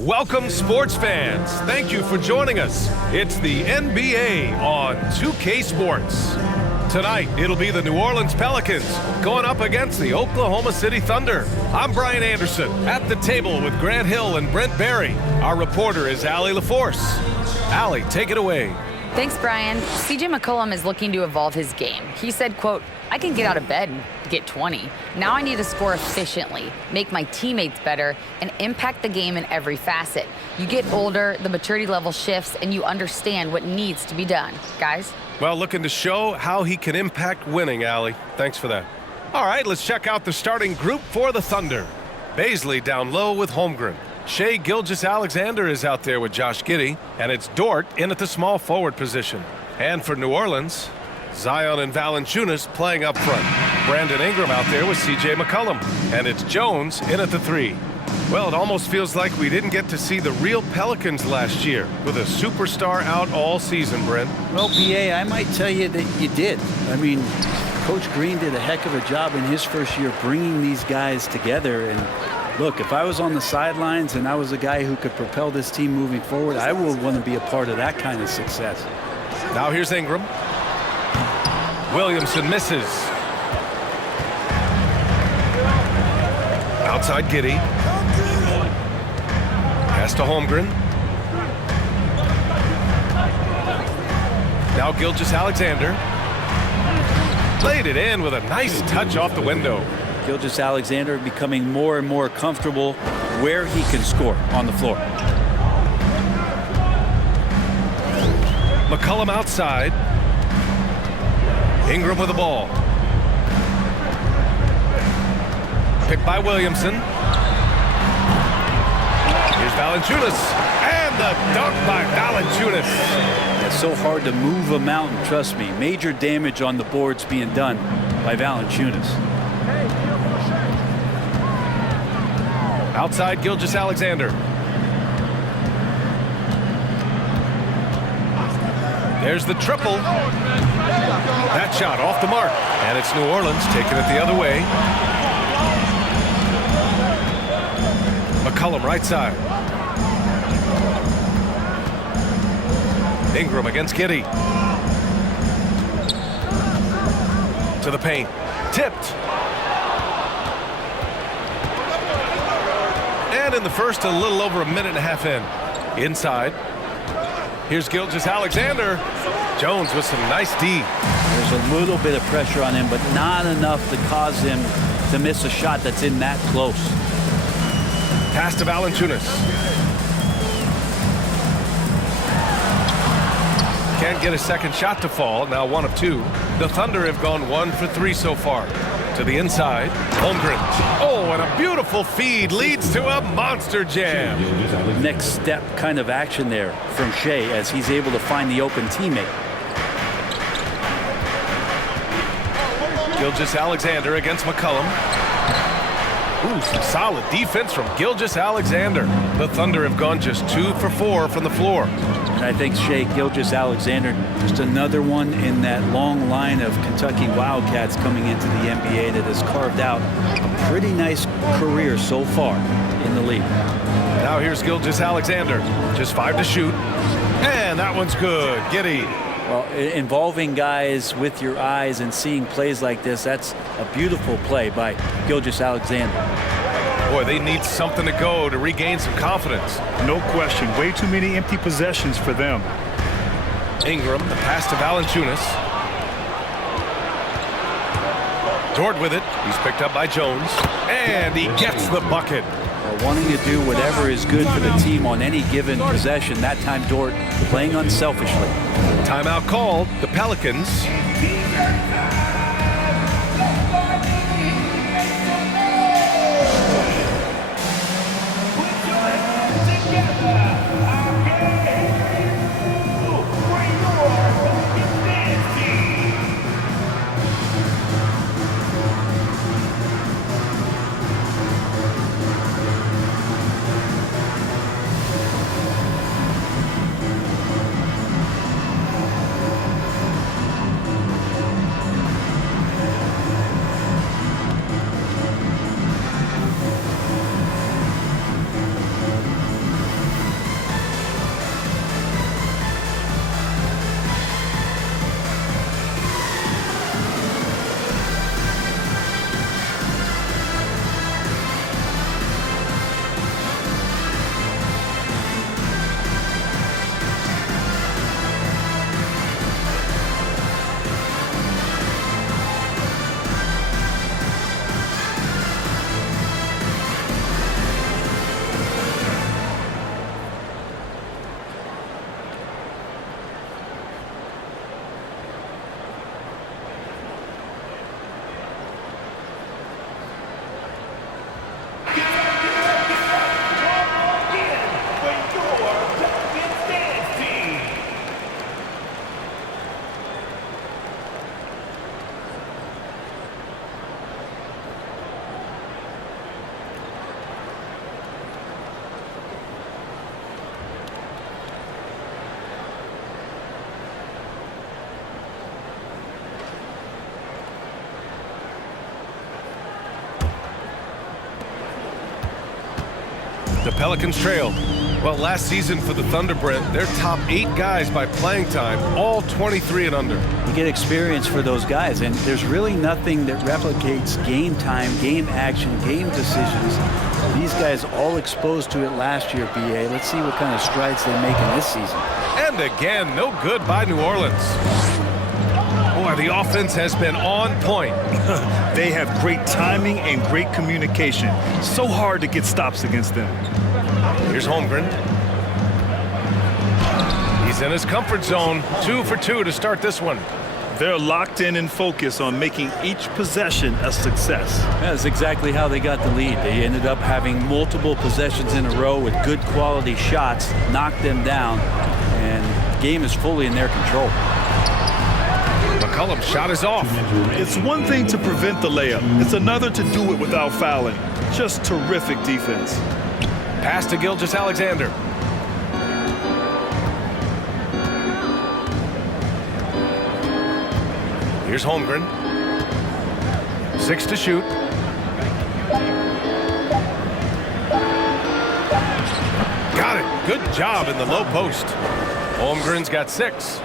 Welcome, sports fans. Thank you for joining us. It's the NBA on 2K Sports. Tonight, it'll be the New Orleans Pelicans going up against the Oklahoma City Thunder. I'm Brian Anderson at the table with Grant Hill and Brent Barry. Our reporter is Allie LaForce. Allie, take it away. Thanks, Brian. CJ McCollum is looking to evolve his game. He said, quote, "I can get out of bed and get 20. Now I need to score efficiently, make my teammates better, and impact the game in every facet. You get older, the maturity level shifts, and you understand what needs to be done." Guys? Well, looking to show how he can impact winning, Allie. Thanks for that. All right, let's check out the starting group for the Thunder. Baisley down low with Holmgren. Shai Gilgeous-Alexander is out there with Josh Giddey, and it's Dort in at the small forward position. And for New Orleans, Zion and Valanciunas playing up front. Brandon Ingram out there with CJ McCollum, and it's Jones in at the 3. Well, it almost feels like we didn't get to see the real Pelicans last year with a superstar out all season, Brent. Well, BA, I might tell you that you did. I mean, Coach Green did a heck of a job in his first year bringing these guys together. And look, if I was on the sidelines and I was a guy who could propel this team moving forward, I would want to be a part of that kind of success. Now here's Ingram. Williamson misses. Outside Giddey. Pass to Holmgren. Now Gilgeous-Alexander. Laid it in with a nice touch off the window. Gilgeous-Alexander becoming more and more comfortable where he can score on the floor. McCollum outside. Ingram with the ball. Picked by Williamson. Here's Valanciunas. And the dunk by Valanciunas. It's so hard to move a mountain, trust me. Major damage on the boards being done by Valanciunas. Outside Gilgeous-Alexander. There's the triple. That shot off the mark. And it's New Orleans taking it the other way. McCollum right side. Ingram against Giddey. To the paint. Tipped. And in the first, a little over a minute and a half in. Inside. Here's Gilgeous-Alexander. Jones with some nice D. There's a little bit of pressure on him, but not enough to cause him to miss a shot that's in that close. Pass to Valanciunas. Can't get a second shot to fall. Now 1 of 2. The Thunder have gone 1 for 3 so far. To the inside. Holmgren. Oh, and a beautiful feed leads to a monster jam. Next step kind of action there from Shai as he's able to find the open teammate. Gilgeous-Alexander against McCollum. Ooh, some solid defense from Gilgeous-Alexander. The Thunder have gone just 2 for 4 from the floor. And I think Shai Gilgeous-Alexander, just another one in that long line of Kentucky Wildcats coming into the NBA that has carved out a pretty nice career so far in the league. Now here's Gilgeous-Alexander. Just 5 to shoot. And that one's good. Giddey. Well, involving guys with your eyes and seeing plays like this, that's a beautiful play by Gilgeous-Alexander. Boy, they need something to go to regain some confidence. No question. Way too many empty possessions for them. Ingram, the pass to Valanciunas. Dort with it. He's picked up by Jones. And he gets the bucket. Wanting to do whatever is good for the team on any given possession. That time Dort playing unselfishly. Timeout called. The Pelicans. The Pelicans trail. Well, last season for the Thunder, Brent, their top 8 guys by playing time, all 23 and under. You get experience for those guys, and there's really nothing that replicates game time, game action, game decisions. These guys all exposed to it last year, BA. Let's see what kind of strides they make in this season. And again, no good by New Orleans. Boy, the offense has been on point. They have great timing and great communication. So hard to get stops against them. Here's Holmgren. He's in his comfort zone. 2 for 2 to start this one. They're locked in and focused on making each possession a success. That's exactly how they got the lead. They ended up having multiple possessions in a row with good quality shots, knocked them down, and the game is fully in their control. McCollum's shot is off. It's one thing to prevent the layup. It's another to do it without fouling. Just terrific defense. Pass to Gilgeous-Alexander. Here's Holmgren. 6 to shoot. Got it. Good job in the low post. Holmgren's got 6.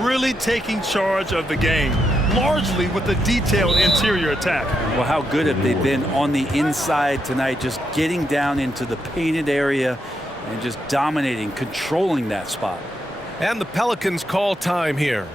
Really taking charge of the game, largely with the detailed interior attack. Well, how good have they been on the inside tonight, just getting down into the painted area and just dominating, controlling that spot. And the Pelicans call time here.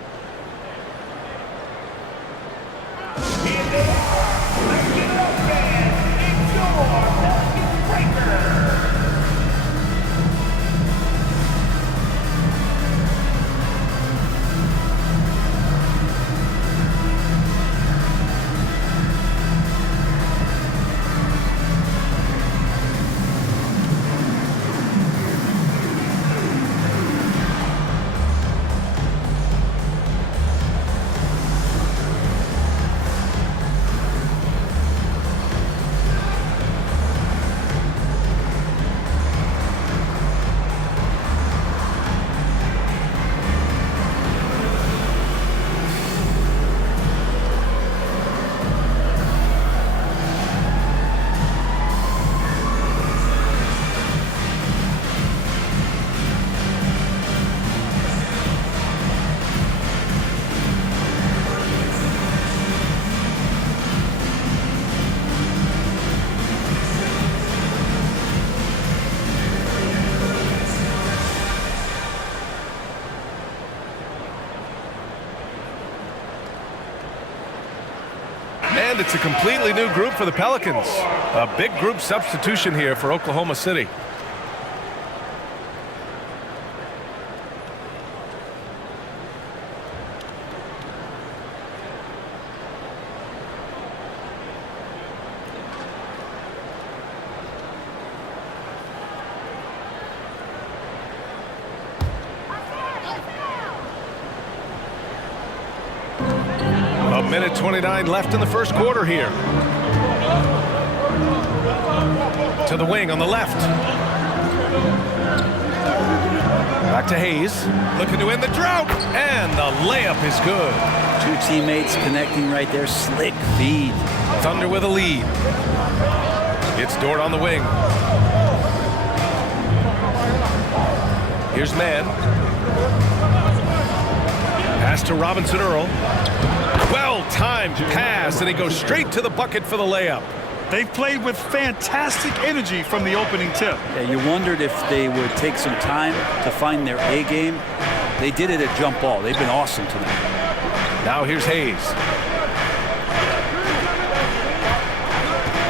And it's a completely new group for the Pelicans. A big group substitution here for Oklahoma City. Minute 29 left in the first quarter here. To the wing on the left. Back to Hayes. Looking to end the drought. And the layup is good. 2 teammates connecting right there. Slick feed. Thunder with a lead. It's Dort on the wing. Here's Mann. Pass to Robinson Earl. Well-timed pass, and he goes straight to the bucket for the layup. They've played with fantastic energy from the opening tip. Yeah, you wondered if they would take some time to find their A game. They did it at jump ball. They've been awesome tonight. Now here's Hayes.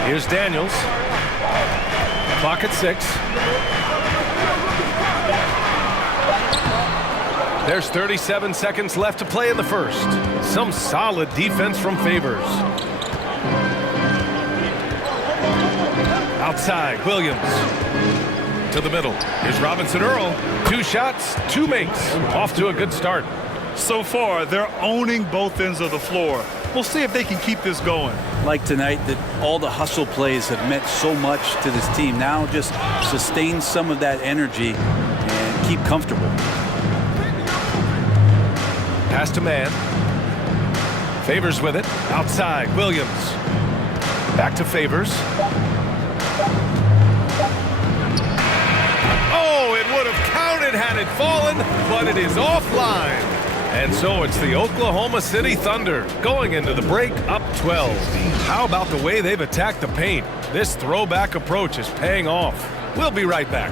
Here's Daniels. Clock at 6. There's 37 seconds left to play in the first. Some solid defense from Favors. Outside, Williams. To the middle. Here's Robinson Earl. 2 shots, 2 makes. Off to a good start. So far, they're owning both ends of the floor. We'll see if they can keep this going. Like tonight, that all the hustle plays have meant so much to this team. Now just sustain some of that energy and keep comfortable. Pass to Mann. Favors with it. Outside, Williams. Back to Favors. Oh, it would have counted had it fallen, but it is offline. And so it's the Oklahoma City Thunder going into the break up 12. How about the way they've attacked the paint? This throwback approach is paying off. We'll be right back.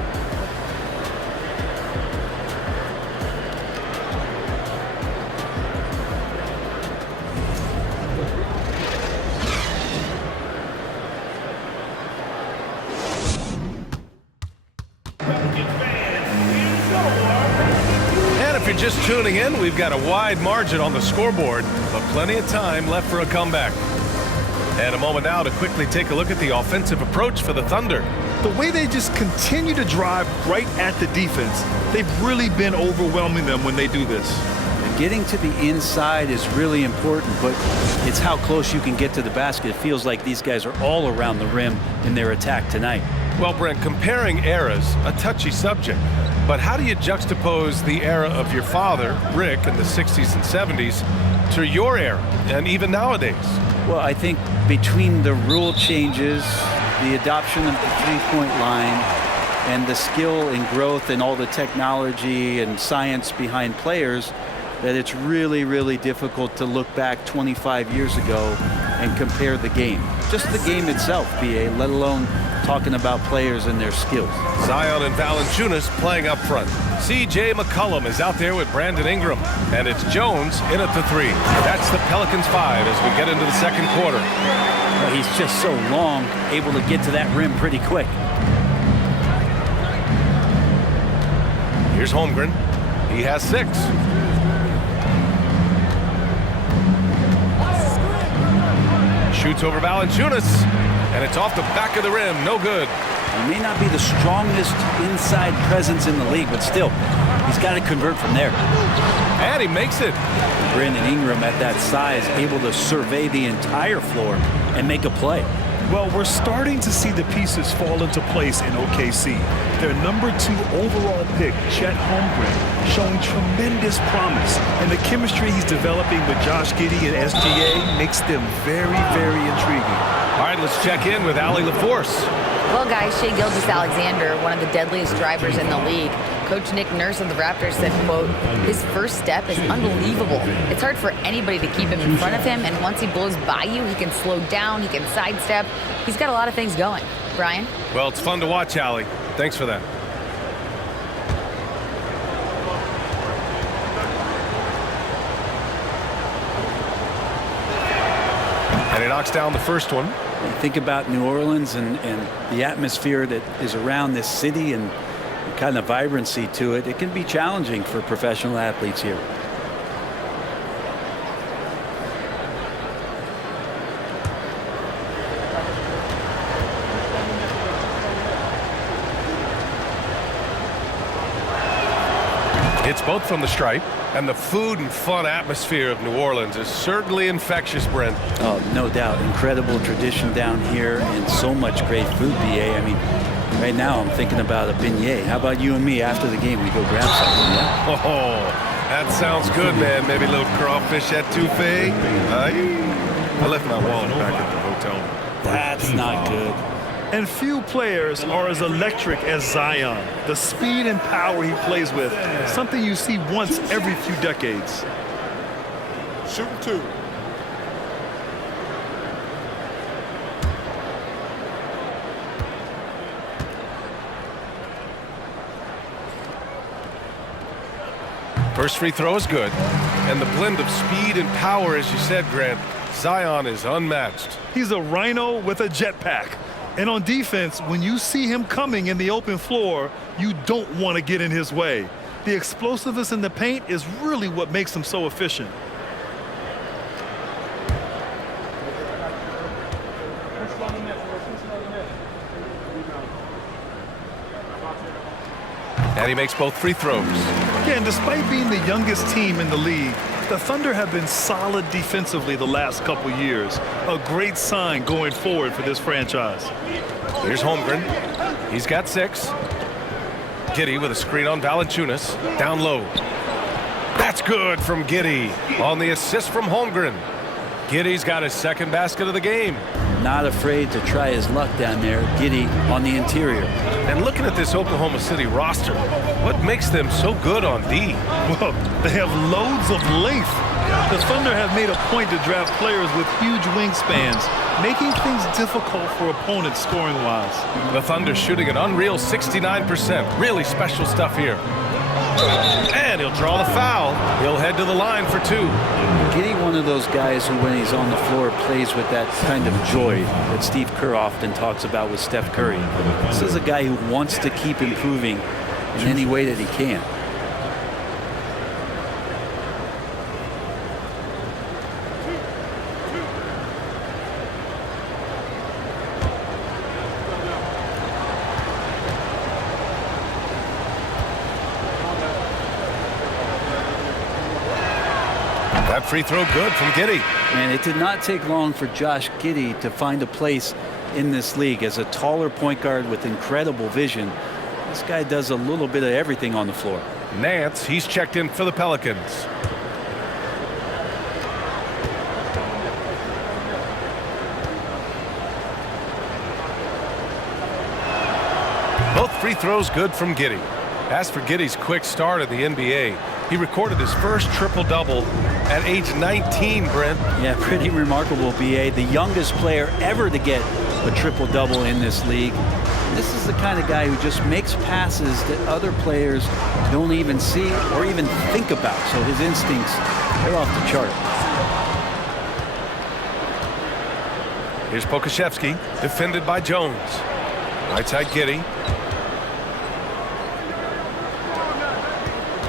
If you're just tuning in, we've got a wide margin on the scoreboard, but plenty of time left for a comeback. And a moment now to quickly take a look at the offensive approach for the Thunder. The way they just continue to drive right at the defense, they've really been overwhelming them when they do this. Getting to the inside is really important, but it's how close you can get to the basket. It feels like these guys are all around the rim in their attack tonight. Well, Brent, comparing eras, a touchy subject. But how do you juxtapose the era of your father, Rick, in the 60s and 70s, to your era, and even nowadays? Well, I think between the rule changes, the adoption of the three-point line, and the skill and growth and all the technology and science behind players, that it's really, really difficult to look back 25 years ago and compare the game. Just the game itself, BA, let alone talking about players and their skills. Zion and Valanciunas playing up front. C.J. McCollum is out there with Brandon Ingram. And it's Jones in at the 3. That's the Pelicans 5 as we get into the second quarter. Well, he's just so long, able to get to that rim pretty quick. Here's Holmgren. He has 6. Shoots over Valanciunas, and it's off the back of the rim. No good. He may not be the strongest inside presence in the league, but still, he's got to convert from there. And he makes it. Brandon Ingram at that size, able to survey the entire floor and make a play. Well, we're starting to see the pieces fall into place in OKC. Their number 2 overall pick, Chet Holmgren, showing tremendous promise. And the chemistry he's developing with Josh Giddey and SGA makes them very, very intriguing. All right, let's check in with Allie LaForce. Well, guys, Shai Gilgeous-Alexander, one of the deadliest drivers in the league. Coach Nick Nurse of the Raptors said, quote, his first step is unbelievable. It's hard for anybody to keep him in front of him, and once he blows by you, he can slow down, he can sidestep. He's got a lot of things going. Brian? Well, it's fun to watch, Allie. Thanks for that. And he knocks down the first one. You think about New Orleans and the atmosphere that is around this city and the kind of vibrancy to it. It can be challenging for professional athletes here. It's both from the stripe, and the food and fun atmosphere of New Orleans is certainly infectious, Brent. Oh, no doubt. Incredible tradition down here and so much great food, BA. I mean, right now I'm thinking about a beignet. How about you and me after the game? We go grab something, yeah? Oh, that sounds good, man. Maybe a little crawfish etouffee. I left my wallet back at the hotel. That's not good. And few players are as electric as Zion. The speed and power he plays with, something you see once every few decades. Shooting 2. First free throw is good. And the blend of speed and power, as you said, Grant, Zion is unmatched. He's a rhino with a jetpack. And on defense, when you see him coming in the open floor, you don't want to get in his way. The explosiveness in the paint is really what makes him so efficient. And he makes both free throws. Yeah, and despite being the youngest team in the league, the Thunder have been solid defensively the last couple years. A great sign going forward for this franchise. Here's Holmgren. He's got 6. Giddey with a screen on Valanciunas. Down low. That's good from Giddey on the assist from Holmgren. Giddey's got his second basket of the game. not afraid to try his luck down there. Giddey on the interior. And looking at this Oklahoma City roster, what makes them so good on D? Well, they have loads of length. The Thunder have made a point to draft players with huge wingspans, making things difficult for opponents scoring-wise. The Thunder shooting an unreal 69%. Really special stuff here. And he'll draw the foul. He'll head to the line for two. Giddey, one of those guys who, when he's on the floor, plays with that kind of joy that Steve Kerr often talks about with Steph Curry. This is a guy who wants to keep improving in any way that he can. That free throw good from Giddey. And it did not take long for Josh Giddey to find a place in this league as a taller point guard with incredible vision. This guy does a little bit of everything on the floor. Nance, he's checked in for the Pelicans. Both free throws good from Giddey. As for Giddey's quick start in the NBA, he recorded his first triple-double at age 19, Brent. Yeah, pretty remarkable, B.A. The youngest player ever to get a triple-double in this league. This is the kind of guy who just makes passes that other players don't even see or even think about. So his instincts, they're off the chart. Here's Pokusevski, defended by Jones. Right side Giddey.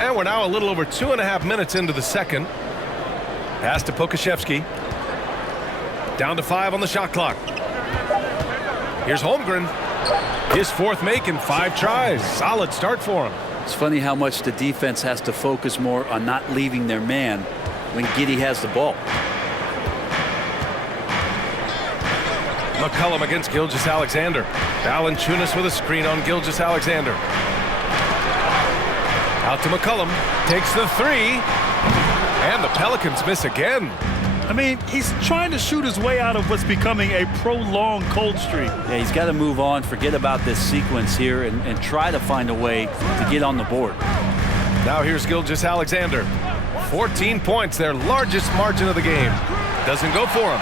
And we're now a little over 2.5 minutes into the second. Pass to Pokusevski. Down to 5 on the shot clock. Here's Holmgren. His fourth make in 5 tries. Solid start for him. It's funny how much the defense has to focus more on not leaving their man when Giddey has the ball. McCollum against Gilgeous-Alexander. Valanciunas with a screen on Gilgeous-Alexander. Out to McCollum. Takes the 3. And the Pelicans miss again. I mean, he's trying to shoot his way out of what's becoming a prolonged cold streak. Yeah, he's got to move on, forget about this sequence here, and try to find a way to get on the board. Now here's Gilgeous-Alexander. 14 points, their largest margin of the game. Doesn't go for him.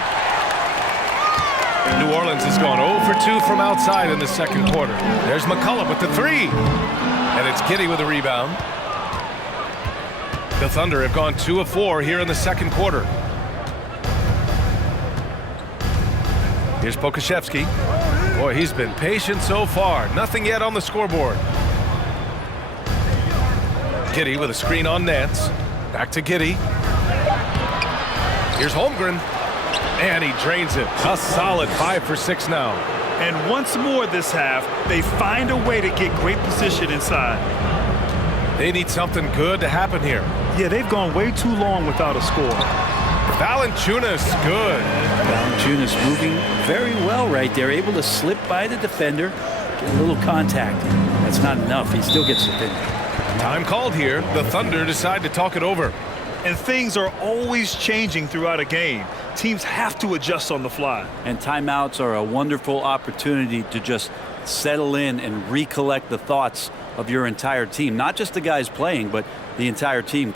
New Orleans has gone 0 for 2 from outside in the second quarter. There's McCollum with the 3. And it's Giddey with a rebound. The Thunder have gone 2 of 4 here in the second quarter. Here's Pokusevski. Boy, he's been patient so far. Nothing yet on the scoreboard. Giddey with a screen on Nance. Back to Giddey. Here's Holmgren. And he drains it. A solid 5 for 6 now. And once more this half, they find a way to get great position inside. They need something good to happen here. Yeah, they've gone way too long without a score. Valanciunas, good. Valanciunas moving very well right there, able to slip by the defender, get a little contact. That's not enough. He still gets the finish. Time called here. The Thunder decide to talk it over. And things are always changing throughout a game. Teams have to adjust on the fly. And timeouts are a wonderful opportunity to just settle in and recollect the thoughts of your entire team. Not just the guys playing, but the entire team.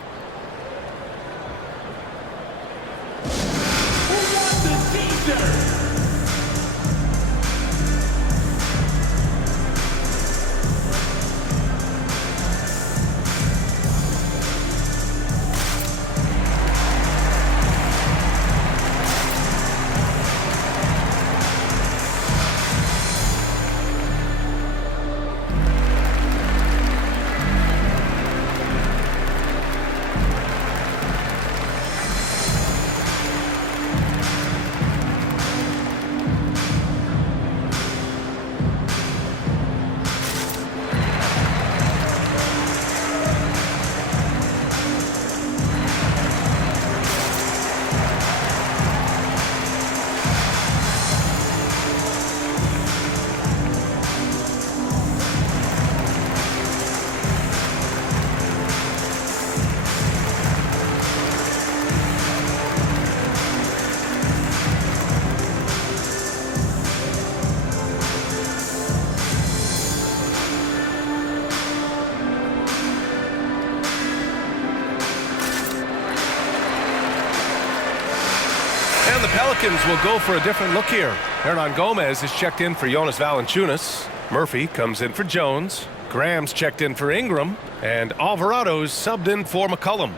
Pelicans will go for a different look here. Hernan Gomez is checked in for Jonas Valanciunas. Murphy comes in for Jones. Graham's checked in for Ingram. And Alvarado's subbed in for McCollum.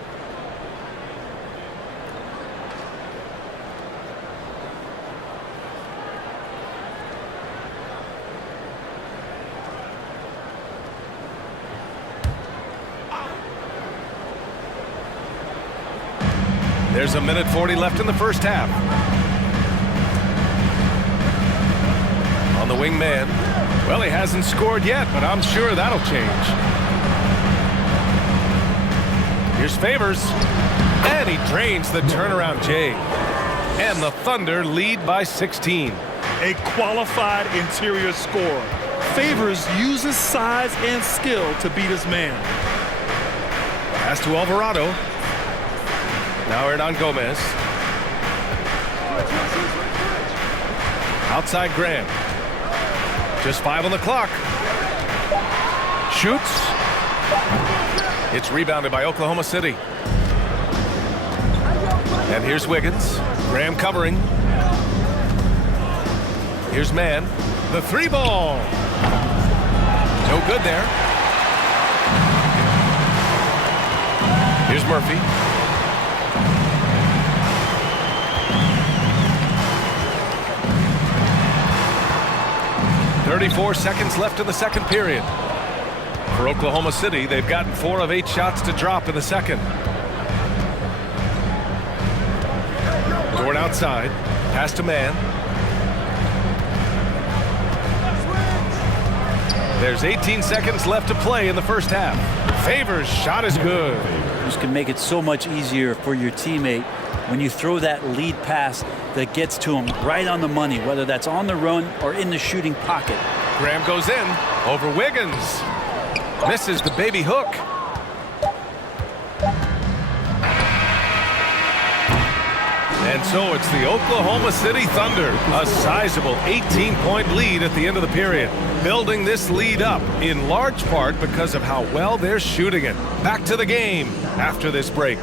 There's a minute 40 left in the first half. On the wing man. Well, he hasn't scored yet, but I'm sure that'll change. Here's Favors. And he drains the turnaround J. And the Thunder lead by 16. A qualified interior scorer. Favors uses size and skill to beat his man. Pass to Alvarado. Now Hernan Gomez. Outside Graham. Just 5 on the clock. Shoots. It's rebounded by Oklahoma City. And here's Wiggins. Graham covering. Here's Mann. The 3-ball. No good there. Here's Murphy. 34 seconds left in the second period. For Oklahoma City, they've gotten 4 of 8 shots to drop in the second. Dort outside. Pass to Mann. There's 18 seconds left to play in the first half. Favors shot is good. This can make it so much easier for your teammate when you throw that lead pass that gets to him right on the money, whether that's on the run or in the shooting pocket. Graham goes in over Wiggins. Misses the baby hook. And so it's the Oklahoma City Thunder, a sizable 18-point lead at the end of the period. Building this lead up in large part because of how well they're shooting it. Back to the game after this break.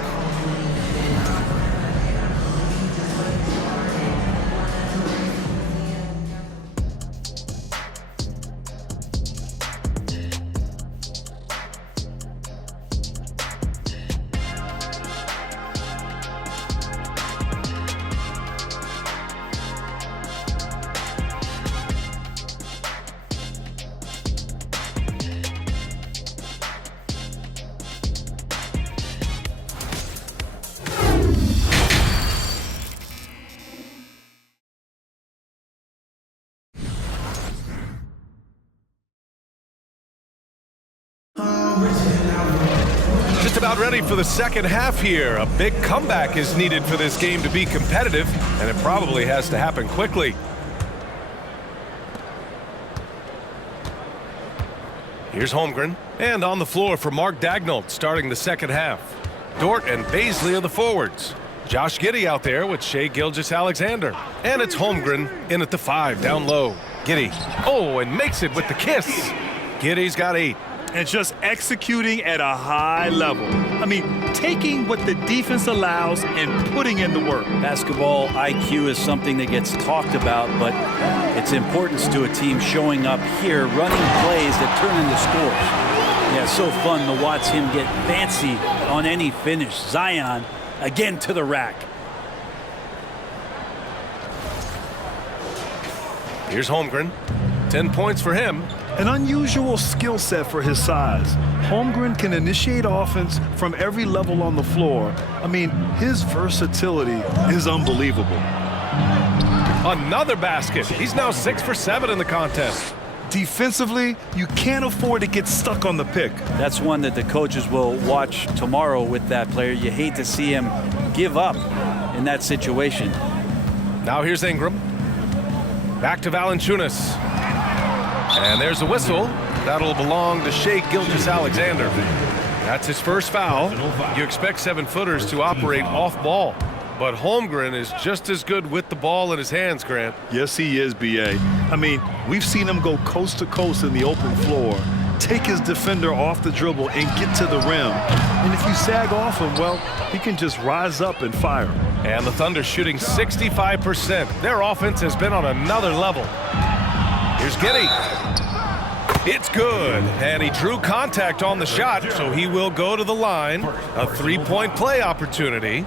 Just about ready for the second half here. A big comeback is needed for this game to be competitive, and it probably has to happen quickly. Here's Holmgren, and on the floor for Mark Daigneault starting the second half. Dort and Baisley are the forwards. Josh Giddey out there with Shai Gilgeous-Alexander. And it's Holmgren in at the 5 down low. Giddey, oh, and makes it with the kiss. Giddey's got 8. And just executing at a high level. I mean, taking what the defense allows and putting in the work. Basketball IQ is something that gets talked about, but its importance to a team showing up here, running plays that turn into scores. Yeah, so fun to watch him get fancy on any finish. Zion again to the rack. Here's Holmgren. 10 points for him. An unusual skill set for his size. Holmgren can initiate offense from every level on the floor. I mean, his versatility is unbelievable. Another basket. He's now 6 for 7 in the contest. Defensively, you can't afford to get stuck on the pick. That's one that the coaches will watch tomorrow with that player. You hate to see him give up in that situation. Now here's Ingram. Back to Valanciunas. And there's a whistle. That'll belong to Shai Gilgeous-Alexander. That's his first foul. You expect 7-footers to operate off ball. But Holmgren is just as good with the ball in his hands, Grant. Yes, he is, B.A. I mean, we've seen him go coast to coast in the open floor, take his defender off the dribble and get to the rim. And if you sag off him, well, he can just rise up and fire. And the Thunder shooting 65%. Their offense has been on another level. Here's Giddey. It's good. And he drew contact on the shot, so he will go to the line. A three-point play opportunity.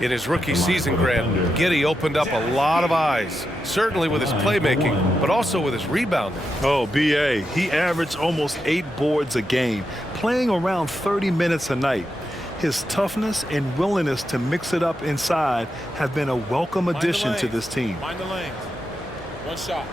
In his rookie season, Grant, Giddey opened up a lot of eyes, certainly with his playmaking, but also with his rebounding. Oh, B.A., he averaged almost 8 boards a game, playing around 30 minutes a night. His toughness and willingness to mix it up inside have been a welcome addition to this team. Mind the lanes. One shot.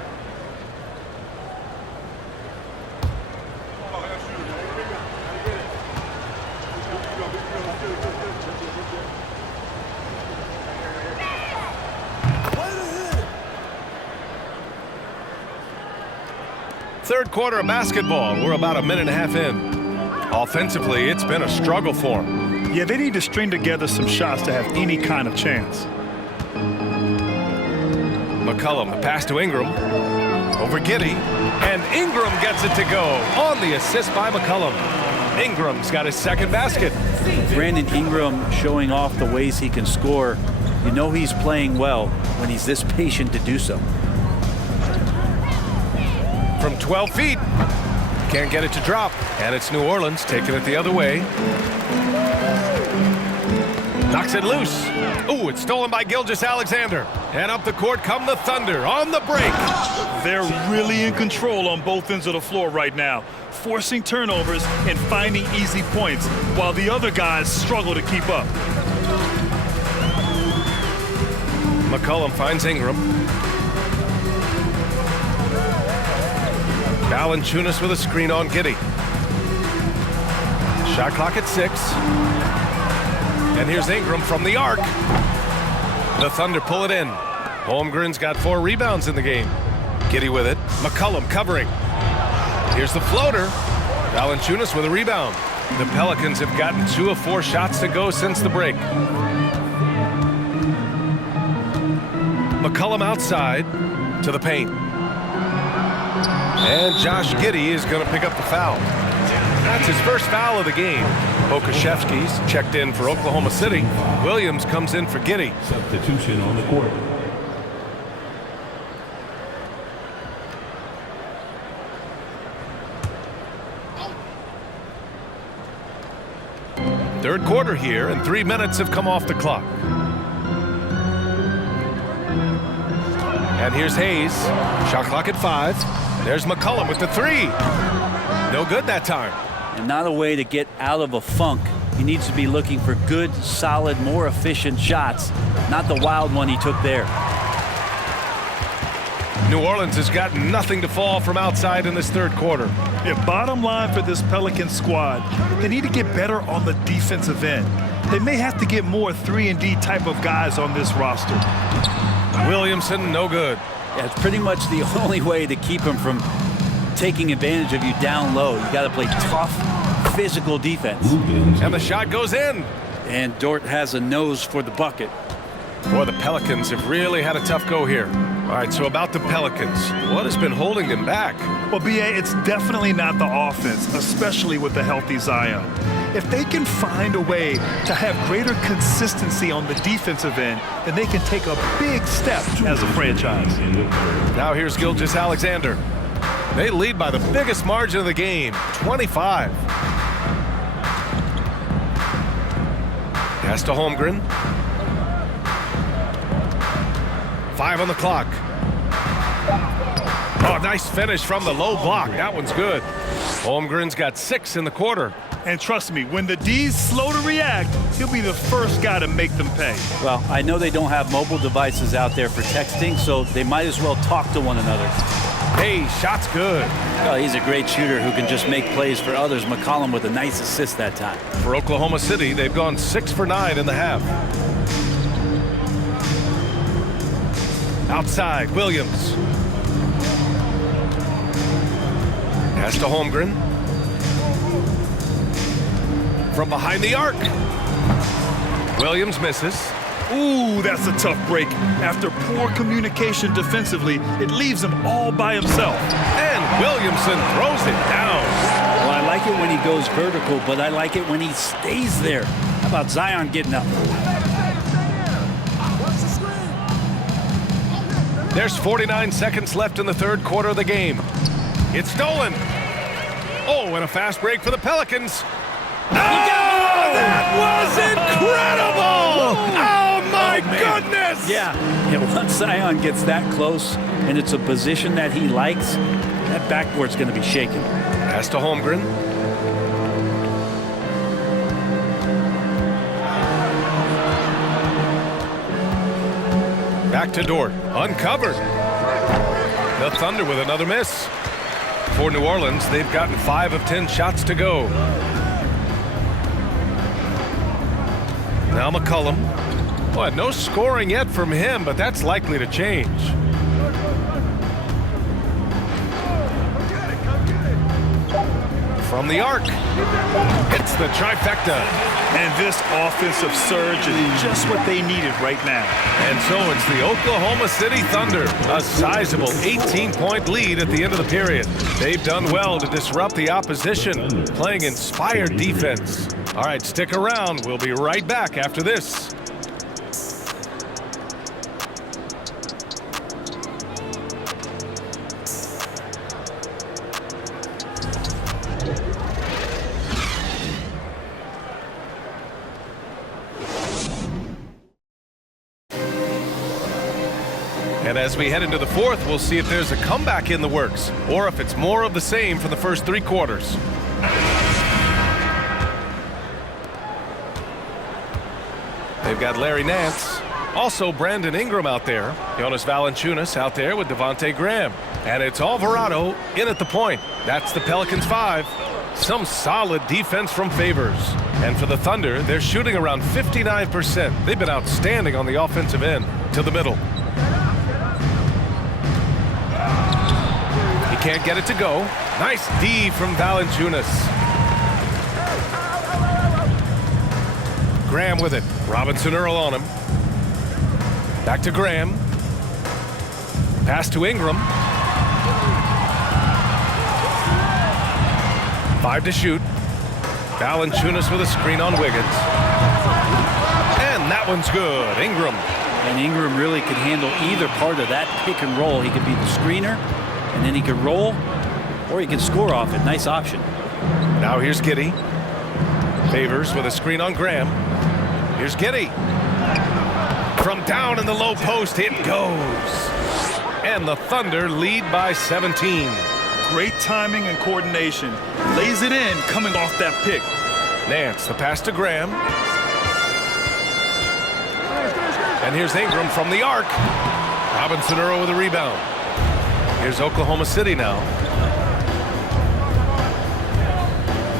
Third quarter of basketball. We're about a minute and a half in. Offensively, it's been a struggle for them. Yeah, they need to string together some shots to have any kind of chance. McCollum, the pass to Ingram. Over Giddey. And Ingram gets it to go on the assist by McCollum. Ingram's got his second basket. Brandon Ingram showing off the ways he can score. You know he's playing well when he's this patient to do so. From 12 feet. Can't get it to drop. And it's New Orleans taking it the other way. Knocks it loose. Ooh, it's stolen by Gilgeous-Alexander. And up the court come the Thunder on the break. They're really in control on both ends of the floor right now, forcing turnovers and finding easy points while the other guys struggle to keep up. McCollum finds Ingram. Valanciunas with a screen on Giddey. Shot clock at 6. And here's Ingram from the arc. The Thunder pull it in. Holmgren's got 4 rebounds in the game. Giddey with it. McCollum covering. Here's the floater. Valanciunas with a rebound. The Pelicans have gotten 2 of 4 shots to go since the break. McCollum outside to the paint. And Josh Giddey is going to pick up the foul. That's his first foul of the game. Okashevsky's checked in for Oklahoma City. Williams comes in for Giddey. Substitution on the court. Third quarter here, and 3 minutes have come off the clock. And here's Hayes. Shot clock at 5. There's McCollum with the 3. No good that time. And not a way to get out of a funk. He needs to be looking for good, solid, more efficient shots, not the wild one he took there. New Orleans has got nothing to fall from outside in this third quarter. Yeah, bottom line for this Pelicans squad, they need to get better on the defensive end. They may have to get more 3-and-D type of guys on this roster. Williamson, no good. Yeah, it's pretty much the only way to keep him from taking advantage of you down low. You got to play tough, physical defense. And the shot goes in. And Dort has a nose for the bucket. Boy, the Pelicans have really had a tough go here. All right, so about the Pelicans, what has been holding them back? Well, B.A., it's definitely not the offense, especially with the healthy Zion. If they can find a way to have greater consistency on the defensive end, then they can take a big step as a franchise. Now here's Gilgeous-Alexander. They lead by the biggest margin of the game, 25. Pass to Holmgren. 5 on the clock. Oh, nice finish from the low block. That one's good. Holmgren's got 6 in the quarter. And trust me, when the D's slow to react, he'll be the first guy to make them pay. Well, I know they don't have mobile devices out there for texting, so they might as well talk to one another. Hey, shot's good. Well, he's a great shooter who can just make plays for others. McCollum with a nice assist that time. For Oklahoma City, they've gone 6 for 9 in the half. Outside, Williams. Pass to Holmgren. From behind the arc. Williams misses. Ooh, that's a tough break. After poor communication defensively, it leaves him all by himself. And Williamson throws it down. Well, I like it when he goes vertical, but I like it when he stays there. How about Zion getting up? There's 49 seconds left in the third quarter of the game. It's stolen. Oh, and a fast break for the Pelicans. Oh, that was incredible! Oh, my goodness! Yeah, once Zion gets that close and it's a position that he likes, that backboard's going to be shaking. Pass to Holmgren. Back to Dort. Uncovered. The Thunder with another miss. For New Orleans, they've gotten 5 of 10 shots to go. Now McCollum. Well, no scoring yet from him, but that's likely to change. From the arc. It's the trifecta. And this offensive surge is just what they needed right now. And so it's the Oklahoma City Thunder, a sizable 18-point lead at the end of the period. They've done well to disrupt the opposition, playing inspired defense. All right, stick around. We'll be right back after this. And as we head into the fourth, we'll see if there's a comeback in the works or if it's more of the same for the first 3 quarters. They've got Larry Nance, also Brandon Ingram out there, Jonas Valanciunas out there with Devontae Graham. And it's Alvarado in at the point. That's the Pelicans 5. Some solid defense from Favors. And for the Thunder, they're shooting around 59%. They've been outstanding on the offensive end. To the middle. He can't get it to go. Nice D from Valanciunas. Graham with it. Robinson Earl on him. Back to Graham. Pass to Ingram. 5 to shoot. Valanciunas with a screen on Wiggins. And that one's good. Ingram. And Ingram really could handle either part of that pick and roll. He could be the screener, and then he could roll, or he could score off it. Nice option. Now here's Giddey. Favors with a screen on Graham. Here's Giddey. From down in the low post, it goes. And the Thunder lead by 17. Great timing and coordination. Lays it in coming off that pick. Nance, the pass to Graham. And here's Ingram from the arc. Robinson Earl with a rebound. Here's Oklahoma City now.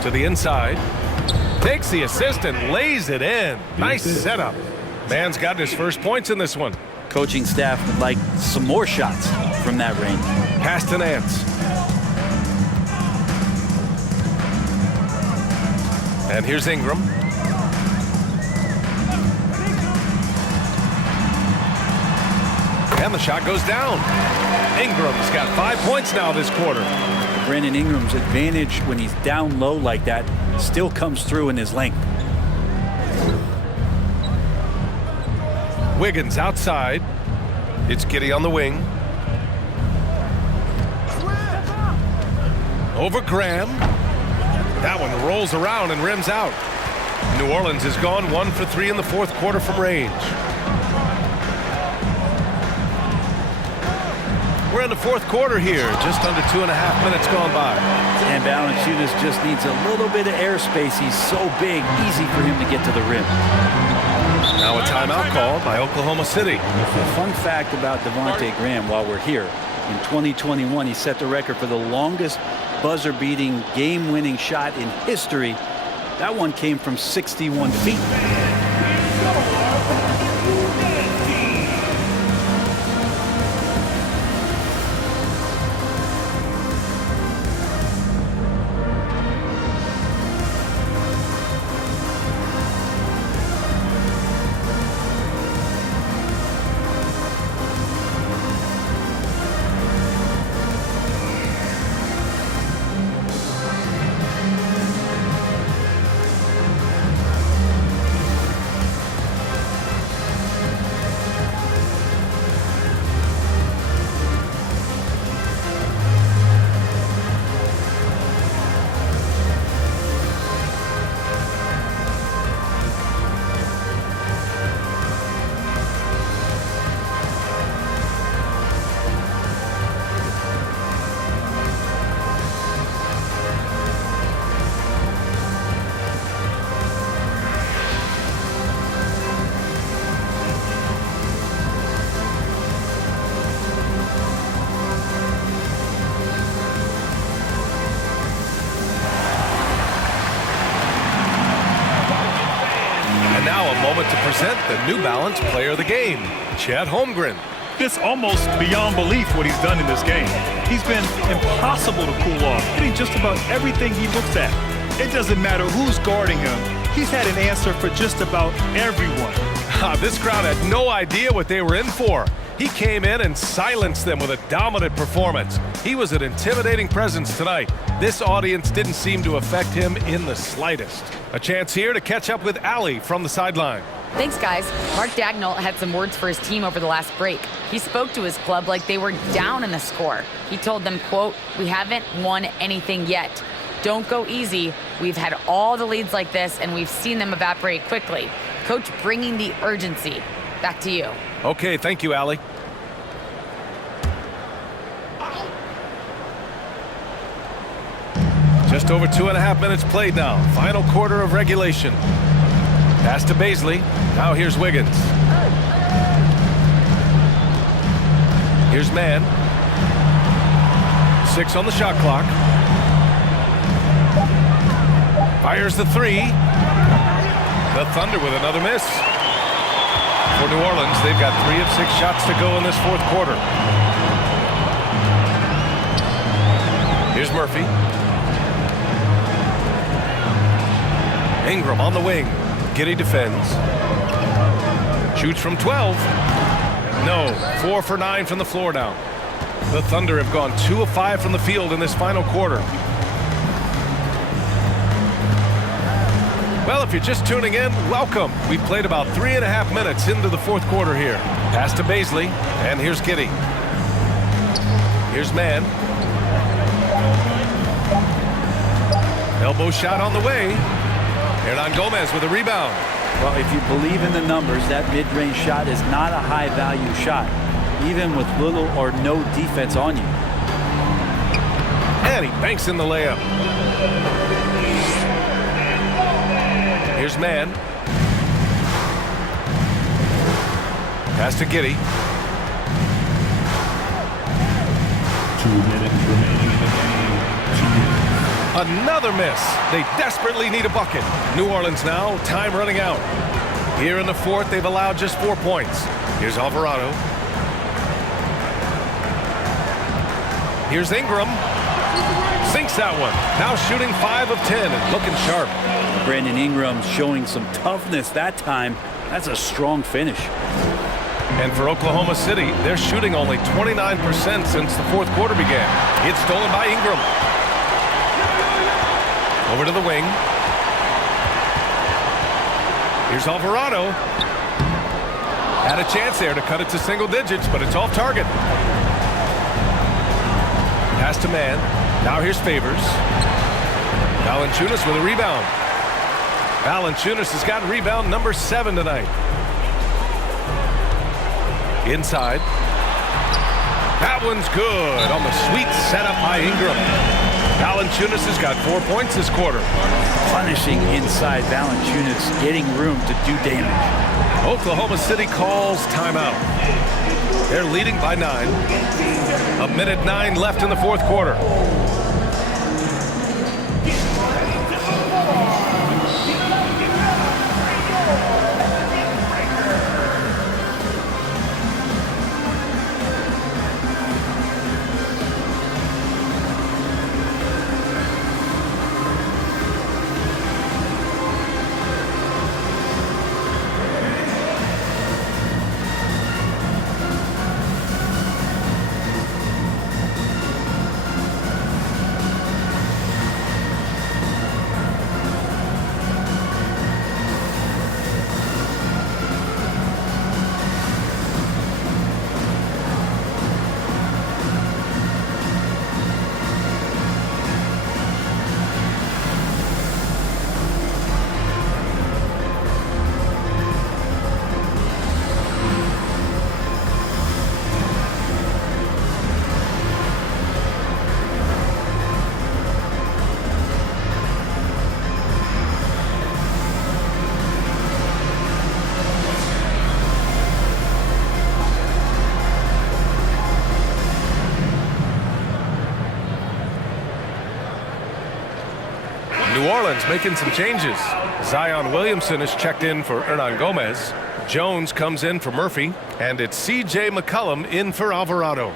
To the inside. Takes the assist and lays it in. Nice setup. Man's gotten his first points in this one. Coaching staff would like some more shots from that range. Pass to Nance. And here's Ingram. And the shot goes down. Ingram's got 5 points now this quarter. Brandon Ingram's advantage when he's down low like that still comes through in his length. Wiggins outside. It's Giddey on the wing. Over Graham. That one rolls around and rims out. New Orleans has gone 1 for 3 in the fourth quarter from range. We're in the fourth quarter here, just under 2.5 minutes gone by. And Valanciunas just needs a little bit of airspace. He's so big, easy for him to get to the rim. Now a timeout call by Oklahoma City. A fun fact about Devontae Graham while we're here. In 2021, he set the record for the longest buzzer-beating, game-winning shot in history. That one came from 61 feet. Now a moment to present the New Balance Player of the Game, Chet Holmgren. It's almost beyond belief what he's done in this game. He's been impossible to cool off, hitting just about everything he looks at. It doesn't matter who's guarding him. He's had an answer for just about everyone. This crowd had no idea what they were in for. He came in and silenced them with a dominant performance. He was an intimidating presence tonight. This audience didn't seem to affect him in the slightest. A chance here to catch up with Allie from the sideline. Thanks, guys. Mark Dagnall had some words for his team over the last break. He spoke to his club like they were down in the score. He told them, quote, "We haven't won anything yet. Don't go easy. We've had all the leads like this, and we've seen them evaporate quickly." Coach bringing the urgency. Back to you. Okay, thank you, Allie. Just over 2.5 minutes played now. Final quarter of regulation. Pass to Baisley. Now here's Wiggins. Here's Mann. 6 on the shot clock. Fires the 3. The Thunder with another miss. For New Orleans, they've got 3 of 6 shots to go in this fourth quarter. Here's Murphy. Ingram on the wing. Giddey defends. Shoots from 12. No. 4 for 9 from the floor now. The Thunder have gone 2 of 5 from the field in this final quarter. Well, if you're just tuning in, welcome. We've played about 3.5 minutes into the fourth quarter here. Pass to Baisley, and here's Giddey. Here's Mann. Elbow shot on the way. Hernan Gomez with a rebound. Well, if you believe in the numbers, that mid-range shot is not a high-value shot, even with little or no defense on you. And he banks in the layup. Here's Mann. Pass to Giddey. 2 minutes remaining in the game. Another miss. They desperately need a bucket. New Orleans now, time running out. Here in the fourth, they've allowed just 4 points. Here's Alvarado. Here's Ingram. Sinks that one. Now shooting 5 of 10 and looking sharp. Brandon Ingram showing some toughness that time. That's a strong finish. And for Oklahoma City, they're shooting only 29% since the fourth quarter began. It's stolen by Ingram. Over to the wing. Here's Alvarado. Had a chance there to cut it to single digits, but it's off target. Pass to Mann. Now here's Favors. Valanciunas with a rebound. Valanciunas has got rebound number 7 tonight. Inside. That one's good on the sweet setup by Ingram. Valanciunas has got 4 points this quarter. Punishing inside. Valanciunas getting room to do damage. Oklahoma City calls timeout. They're leading by 9. 1:09 left in the fourth quarter. New Orleans making some changes. Zion Williamson is checked in for Hernan Gomez. Jones comes in for Murphy. And it's C.J. McCollum in for Alvarado.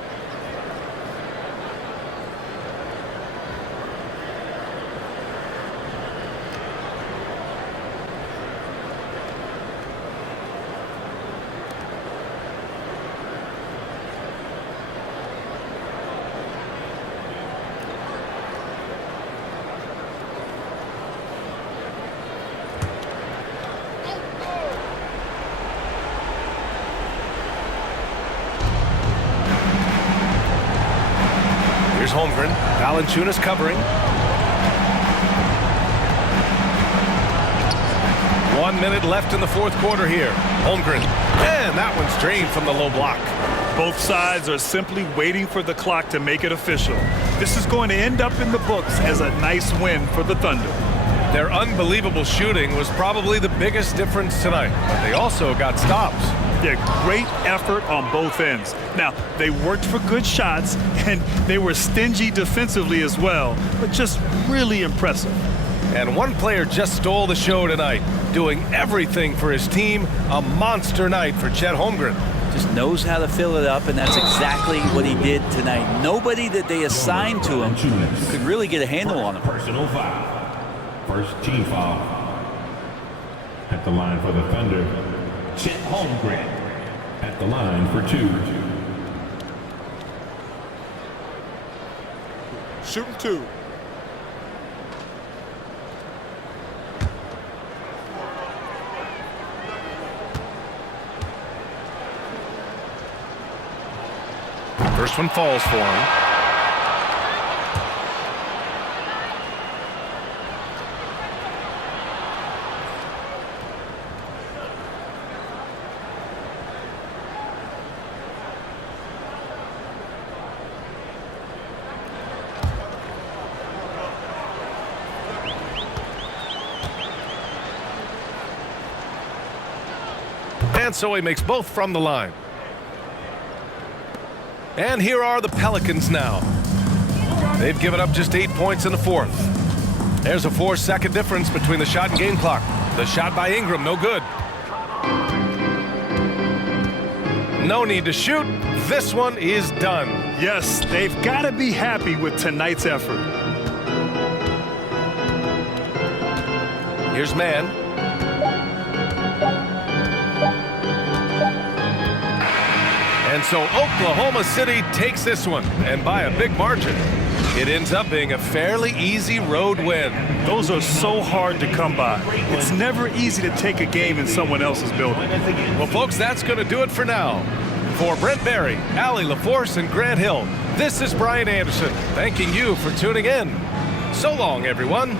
Here's Holmgren. Valanciunas covering. 1 minute left in the fourth quarter here. Holmgren. And that one's drained from the low block. Both sides are simply waiting for the clock to make it official. This is going to end up in the books as a nice win for the Thunder. Their unbelievable shooting was probably the biggest difference tonight, but they also got stops. Yeah, great effort on both ends. Now, they worked for good shots, and they were stingy defensively as well, but just really impressive. And one player just stole the show tonight, doing everything for his team. A monster night for Chet Holmgren. Just knows how to fill it up, and that's exactly what he did tonight. Nobody that they assigned to him could really get a handle on him. Personal foul. First team foul. At the line for the Thunder, Chet Holmgren. At the line for 2. Shooting 2. First one falls for him. And so he makes both from the line. And here are the Pelicans now. They've given up just 8 points in the fourth. There's a 4-second difference between the shot and game clock. The shot by Ingram, no good. No need to shoot. This one is done. Yes, they've got to be happy with tonight's effort. Here's Mann. And so Oklahoma City takes this one, and by a big margin. It ends up being a fairly easy road win. Those are so hard to come by. It's never easy to take a game in someone else's building. Well, folks, that's going to do it for now. For Brent Barry, Allie LaForce, and Grant Hill, this is Brian Anderson, thanking you for tuning in. So long, everyone.